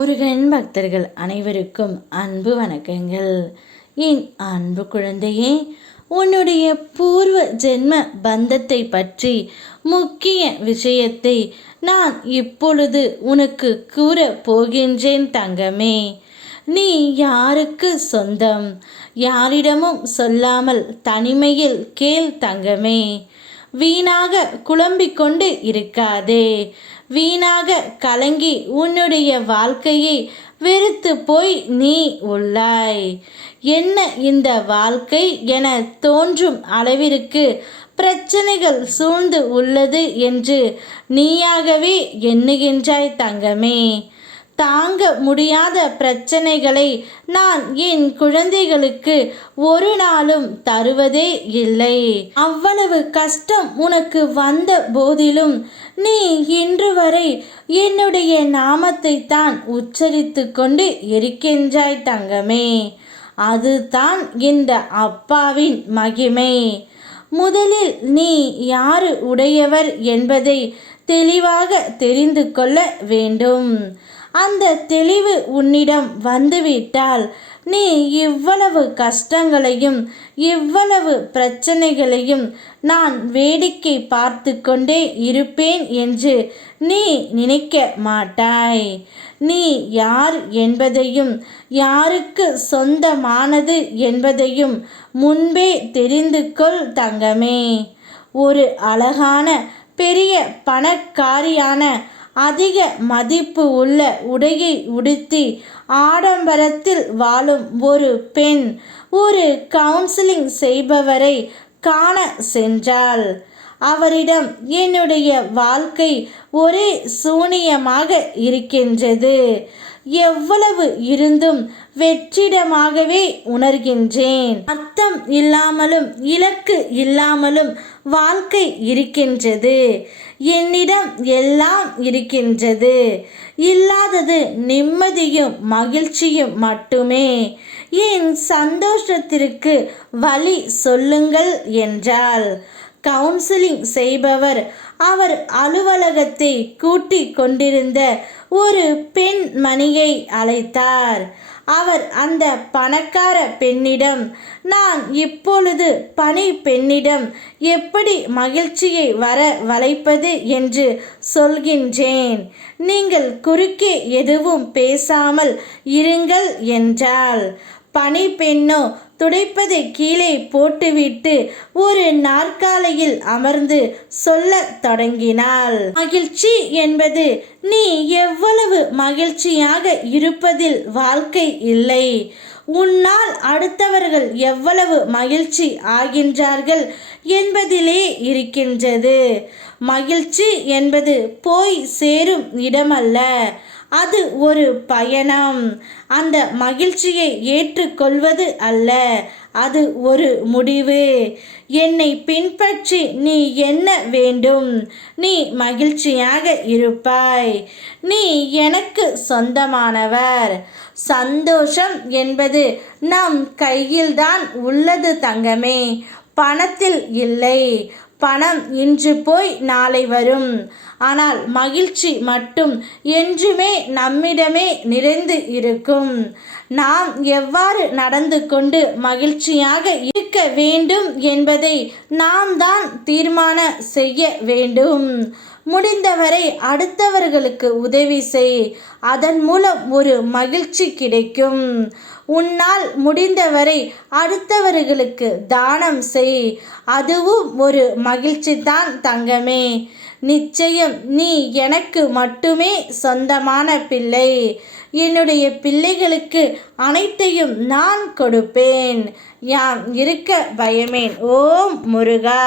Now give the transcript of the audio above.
முருகன் பக்தர்கள் அனைவருக்கும் அன்பு வணக்கங்கள். என் அன்பு குழந்தையே, உன்னுடைய பூர்வ ஜென்ம பந்தத்தை பற்றி முக்கிய விஷயத்தை நான் இப்பொழுது உனக்கு கூற போகின்றேன் தங்கமே. நீ யாருக்கு சொந்தம்? யாரிடமும் சொல்லாமல் தனிமையில் கேள் தங்கமே. வீணாக குழம்பிக் கொண்டு இருக்காதே. வீணாக கலங்கி உன்னுடைய வாழ்க்கையை வெறுத்து போய் நீ உள்ளாய். என்ன இந்த வாழ்க்கை என தோன்றும் அளவிற்கு பிரச்சனைகள் சூழ்ந்து உள்ளது என்று நீயாகவே எண்ணுகின்றாய் தங்கமே. தாங்க முடியாத பிரச்சனைகளை நான் என் குழந்தைகளுக்கு ஒரு நாளும் தருவதே இல்லை. அவ்வளவு கஷ்டம் உனக்கு வந்த போதிலும் நீ இன்று வரை என்னுடைய நாமத்தை தான் உச்சரித்து கொண்டு இருக்கின்றாய் தங்கமே. அதுதான் இந்த அப்பாவின் மகிமை. முதலில் நீ யாரு உடையவர் என்பதை தெளிவாக தெரிந்து கொள்ள வேண்டும். அந்த தெளிவு உன்னிடம் வந்துவிட்டால் நீ இவ்வளவு கஷ்டங்களையும் இவ்வளவு பிரச்சனைகளையும் நான் வேடிக்கை பார்த்து கொண்டே இருப்பேன் என்று நீ நினைக்க மாட்டாய். நீ யார் என்பதையும் யாருக்கு சொந்தமானது என்பதையும் முன்பே தெரிந்து கொள் தங்கமே. ஒரு அழகான பெரிய பணக்காரியான அதிக மதிப்பு உள்ள உடையை உடுத்தி ஆடம்பரத்தில் வாழும் ஒரு பெண் ஒரு கவுன்சிலிங் செய்பவரை காண சென்றாள். அவரிடம் என்னுடைய வாழ்க்கை ஒரே சூனியமாக இருக்கின்றது. எவ்வளவு இருந்தும் வெற்றிடமாகவே உணர்கின்றேன். அர்த்தம் இல்லாமலும் இலக்கு இல்லாமலும் வாழ்க்கை இருக்கின்றது. என்னிடம் எல்லாம் இருக்கின்றது. இல்லாதது நிம்மதியும் மகிழ்ச்சியும் மட்டுமே. என் சந்தோஷத்திற்கு வழி சொல்லுங்கள் என்றால் கவுன்சிலிங் செய்பவர் அவர் அலுவலகத்தை கூட்டிக் கொண்டிருந்த ஒரு பெண்மணியை அழைத்தார். அவர் அந்த பணக்கார பெண்ணிடம், நான் இப்பொழுது பணி பெண்ணிடம் எப்படி மகிழ்ச்சியை வர வளைப்பது என்று சொல்கின்றேன். நீங்கள் குறுக்கே எதுவும் பேசாமல் இருங்கள் என்றாள். பணி பெண்ணோ துடைப்பதை கீழே போட்டுவிட்டு ஒரு நாற்காலியில் அமர்ந்து சொல்லத் தொடங்கினாள். மகிழ்ச்சி என்பது நீ எவ்வளவு மகிழ்ச்சியாக இருப்பதில் வாழ்க்கை இல்லை. உன்னால் அடுத்தவர்கள் எவ்வளவு மகிழ்ச்சி ஆகின்றார்கள் என்பதிலே இருக்கின்றது. மகிழ்ச்சி என்பது போய் சேரும் இடமல்ல, அது ஒரு பயணம். அந்த மகிழ்ச்சியை ஏற்றுக்கொள்வது அல்ல, அது ஒரு முடிவு. என்னை பின்பற்றி நீ என்ன வேண்டும்? நீ மகிழ்ச்சியாக இருப்பாய். நீ எனக்கு சொந்தமானவர். சந்தோஷம் என்பது நம் கையில்தான் உள்ளது தங்கமே, பணத்தில் இல்லை. பணம் இன்று போய் நாளை வரும். ஆனால் மகிழ்ச்சி மட்டும் என்றுமே நம்மிடமே நிறைந்து இருக்கும். நாம் எவ்வாறு நடந்து கொண்டு மகிழ்ச்சியாக இருக்க வேண்டும் என்பதை நாம் தான் தீர்மானம் செய்ய வேண்டும். முடிந்தவரை அடுத்தவர்களுக்கு உதவி செய். அதன் மூலம் ஒரு மகிழ்ச்சி கிடைக்கும். உன்னால் முடிந்தவரை அடுத்தவர்களுக்கு தானம் செய். அதுவும் ஒரு மகிழ்ச்சி தான் தங்கமே. நிச்சயம் நீ எனக்கு மட்டுமே சொந்தமான பிள்ளை. என்னுடைய பிள்ளைகளுக்கு அனைத்தையும் நான் கொடுப்பேன். யாம் இருக்க பயமேன். ஓம் முருகா.